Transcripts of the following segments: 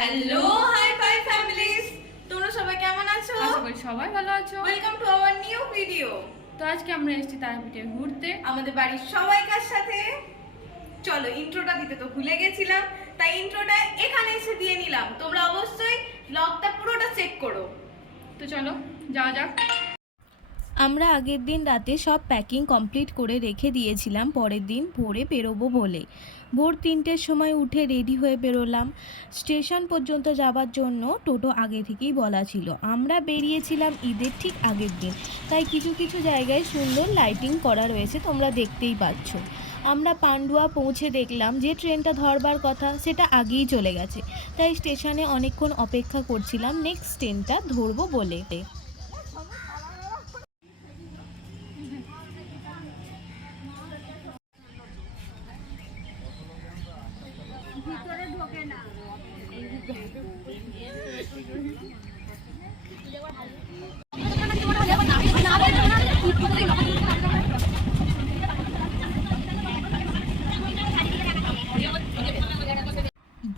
Hello hi fi families, তোমরা সবাই কেমন আছো? আশা করি সবাই ভালো আছো। Welcome to our new video. তো আজকে আমরা এসেছি তারাপীঠে ঘুরতে আমাদের বাড়ির সবাইকার সাথে। চলো, ইন্ট্রোটা দিতে তো ভুলে গেছিলাম, তাই ইন্ট্রোটা এখানে এসে দিয়ে নিলাম। তোমরা অবশ্যই ব্লগটা পুরোটা চেক করো। তো চলো যাওয়া যাক। আমরা আগের দিন রাতে সব প্যাকিং কমপ্লিট করে রেখে দিয়েছিলাম পরের দিন ভোরে বেরোবো বলে। ভোর 3টের সময় উঠে রেডি হয়ে বেরোলাম। স্টেশন পর্যন্ত যাওয়ার জন্য টোটো আগে থেকেই বলা ছিল। আমরা বেরিয়েছিলাম ঈদের ঠিক আগের দিন, তাই কিছু কিছু জায়গায় সুন্দর লাইটিং করা রয়েছে, তোমরা দেখতেই পাচ্ছ। আমরা পান্ডুয়া পৌঁছে দেখলাম যে ট্রেনটা ধরবার কথা সেটা আগেই চলে গেছে, তাই স্টেশনে অনেকক্ষণ অপেক্ষা করছিলাম নেক্সট ট্রেনটা ধরবো বলে।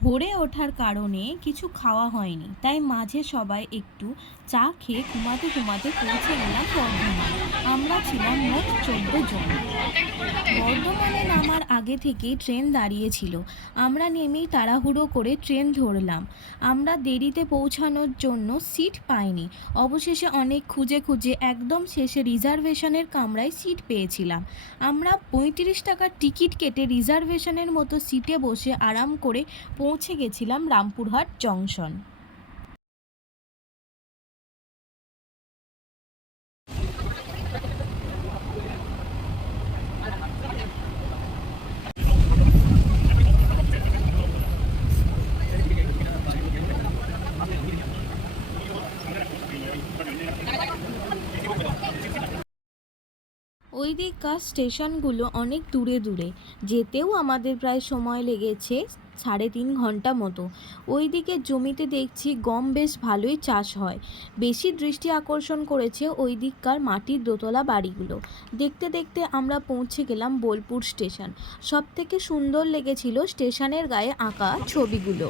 ভোরে ওঠার কারণে কিছু খাওয়া হয়নি, তাই মাঝে সবাই একটু চা খেয়ে ঘুমাতে ঘুমাতে পৌঁছে গেলাম বর্ধমান। আমরা ছিলাম মোট 14 জন। বর্ধমানে নামার আগে থেকেই ট্রেন দাঁড়িয়েছিল। আমরা নেমেই তাড়াহুড়ো করে ট্রেন ধরলাম। আমরা দেরিতে পৌঁছানোর জন্য সিট পাইনি। অবশেষে অনেক খুঁজে খুঁজে একদম শেষে রিজার্ভেশনের কামরায় সিট পেয়েছিলাম। আমরা 35 টাকার টিকিট কেটে রিজার্ভেশনের মতো সিটে বসে আরাম করে পৌঁছে গেছিলাম রামপুরহাট জংশন। ওই দিককার স্টেশনগুলো অনেক দূরে দূরে, যেতেও আমাদের প্রায় সময় লেগেছে 3.5 ঘন্টা মতো। ওই দিকে জমিতে দেখছি গম বেশ ভালোই চাষ হয়। বেশি দৃষ্টি আকর্ষণ করেছে ওই দিককার মাটির দোতলা বাড়িগুলো। দেখতে দেখতে আমরা পৌঁছে গেলাম বোলপুর স্টেশন। সবথেকে সুন্দর লেগেছিল স্টেশনের গায়ে আঁকা ছবিগুলো।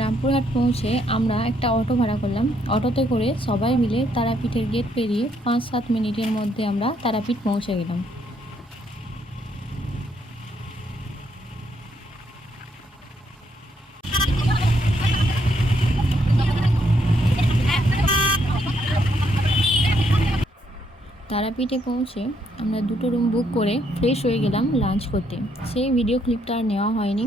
রামপুরহাট পৌঁছে আমরা একটা অটো ভাড়া করলাম। অটোতে করে সবাই মিলে তারাপীঠের গেট পেরিয়ে 5-7 মিনিটের মধ্যে আমরা তারাপীঠ পৌঁছে গেলাম। তারাপীঠে পৌঁছে আমরা 2টো রুম বুক করে ফ্রেশ হয়ে গেলাম লাঞ্চ করতে। সেই ভিডিও ক্লিপটা আর নেওয়া হয়নি।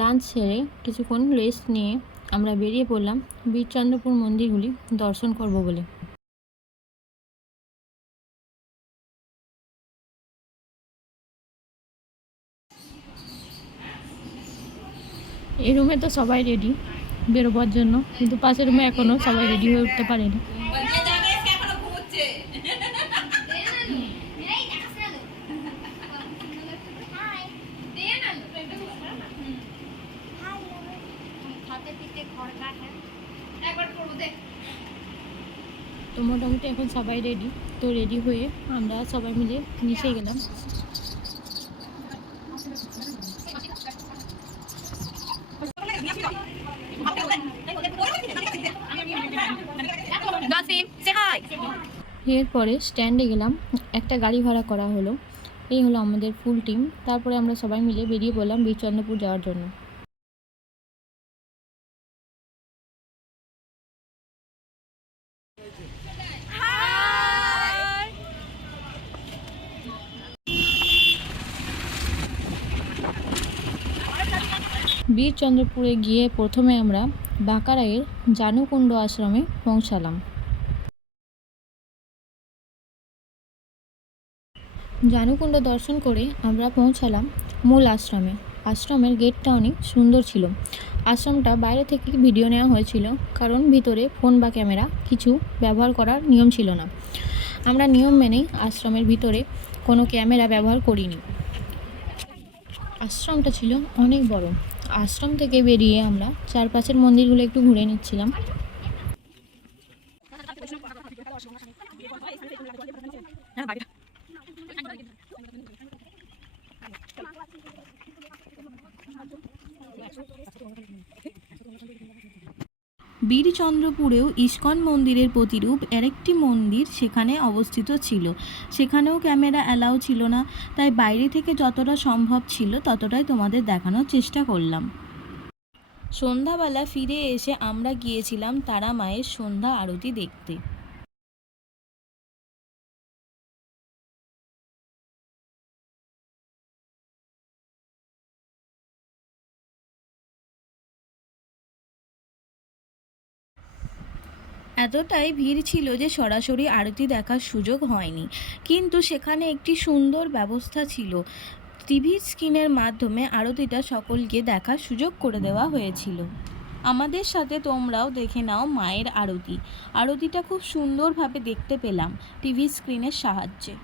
লাঞ্চ সেরে কিছুক্ষণ রেস্ট নিয়ে আমরা বেরিয়ে পড়লাম বীরচন্দ্রপুর মন্দিরগুলি দর্শন করব বলে। এই রুমে তো সবাই রেডি বেরোবার জন্য, কিন্তু পাশের রুমে এখনও সবাই রেডি হয়ে উঠতে পারেনি। তো মোটামুটি এখন সবাই রেডি। তো রেডি হয়ে আমরা সবাই মিলে নিচে গেলাম। এরপরে স্ট্যান্ডে গেলাম, একটা গাড়ি ভাড়া করা হলো। এই হলো আমাদের ফুল টিম। তারপরে আমরা সবাই মিলে বেরিয়ে পড়লাম বীরচন্দ্রপুর যাওয়ার জন্য। বীরচন্দ্রপুরে গিয়ে প্রথমে আমরা বাঁকারায়ের জানুকুণ্ড আশ্রমে পৌঁছালাম। জানুকুণ্ড দর্শন করে আমরা পৌঁছালাম মূল আশ্রমে। আশ্রমের গেটটা অনেক সুন্দর ছিল। আশ্রমটা বাইরে থেকে ভিডিও নেওয়া হয়েছিল, কারণ ভিতরে ফোন বা ক্যামেরা কিছু ব্যবহার করার নিয়ম ছিল না। আমরা নিয়ম মেনেই আশ্রমের ভিতরে কোনো ক্যামেরা ব্যবহার করিনি। আশ্রমটা ছিল অনেক বড়। আশ্রম থেকে বেরিয়ে আমরা চারপাশের মন্দিরগুলো একটু ঘুরে নিচ্ছিলাম। বীরচন্দ্রপুরেও ইস্কন মন্দিরের প্রতিরূপ আরেকটি মন্দির সেখানে অবস্থিত ছিল। সেখানেও ক্যামেরা অ্যালাউ ছিল না, তাই বাইরে থেকে যতটা সম্ভব ছিল ততটাই তোমাদের দেখানোর চেষ্টা করলাম। সন্ধ্যাবেলা ফিরে এসে আমরা গিয়েছিলাম তারা মায়ের সন্ধ্যা আরতি দেখতে। এতটাই ভিড় ছিল যে সরাসরি আরতি দেখার সুযোগ হয়নি, কিন্তু সেখানে একটি সুন্দর ব্যবস্থা ছিল। টিভির স্ক্রিনের মাধ্যমে আরতিটা সকলকে দেখার সুযোগ করে দেওয়া হয়েছিল। আমাদের সাথে তোমরাও দেখে নাও মায়ের আরতি। আরতিটা খুব সুন্দরভাবে দেখতে পেলাম টিভি স্ক্রিনের সাহায্যে।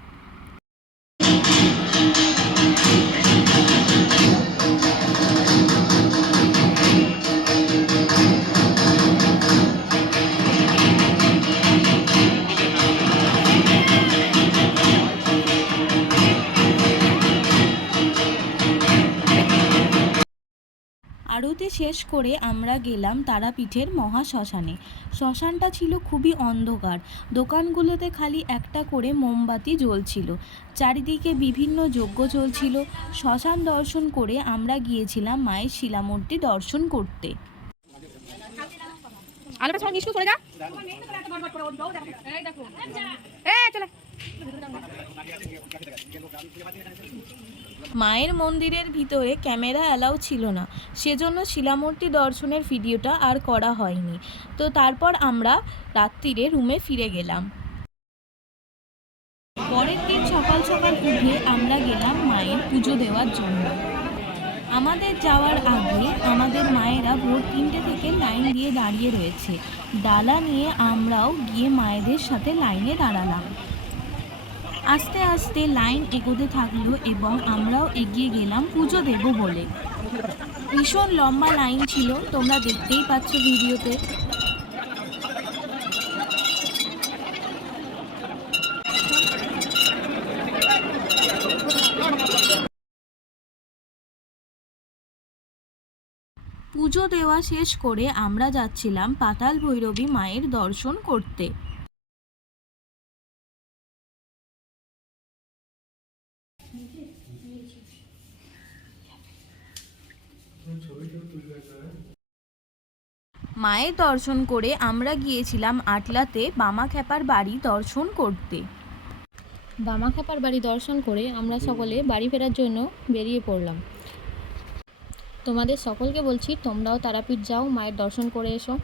আরতি শেষ করে আমরা গেলাম তারাপীঠের মহাশ্মশানে। শ্মশানটা ছিল খুবই অন্ধকার। দোকানগুলোতে খালি একটা করে মোমবাতি জ্বলছিল। চারিদিকে বিভিন্ন যজ্ঞ চলছিল। শ্মশান দর্শন করে আমরা গিয়েছিলাম মায়ের শিলামূর্তি দর্শন করতে। মায়ের মন্দিরের ভিতরে ক্যামেরা অ্যালাউ ছিল না, সেজন্য শিলামূর্তি দর্শনের ভিডিওটা আর করা হয়নি। তো তারপর আমরা রাত্রিরে রুমে ফিরে গেলাম। পরের দিন সকাল সকাল উঠে আমরা গেলাম মায়ের পুজো দেওয়ার জন্য। আমাদের যাওয়ার আগে আমাদের মায়েরা ভোর 3টে থেকে লাইন দিয়ে দাঁড়িয়ে রয়েছে। ডালা নিয়ে আমরাও গিয়ে মায়েদের সাথে লাইনে দাঁড়ালাম। আস্তে আস্তে লাইন এগোতে থাকলো এবং আমরাও এগিয়ে গেলাম পুজো দেব বলে। ভীষণ লম্বা লাইন ছিল, তোমরা দেখতেই পাচ্ছ ভিডিওতে। পুজো দেওয়া শেষ করে আমরা যাচ্ছিলাম পাতাল ভৈরবী মায়ের দর্শন করতে। মায়ের দর্শন করে আমরা গিয়েছিলাম আটলাতে বামাখ্যাপার বাড়ি দর্শন করতে। বামাখ্যাপার বাড়ি দর্শন করে আমরা সকলে বাড়ি ফেরার জন্য বেরিয়ে পড়লাম। তোমাদের সকলকে বলছি, তোমরাও তারাপীঠ যাও, মায়ের দর্শন করে এসো।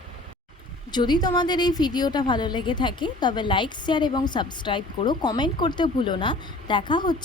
যদি তোমাদের এই ভিডিওটা ভালো লেগে থাকে তবে লাইক, শেয়ার এবং সাবস্ক্রাইব করো। কমেন্ট করতে ভুলো না। দেখা হচ্ছে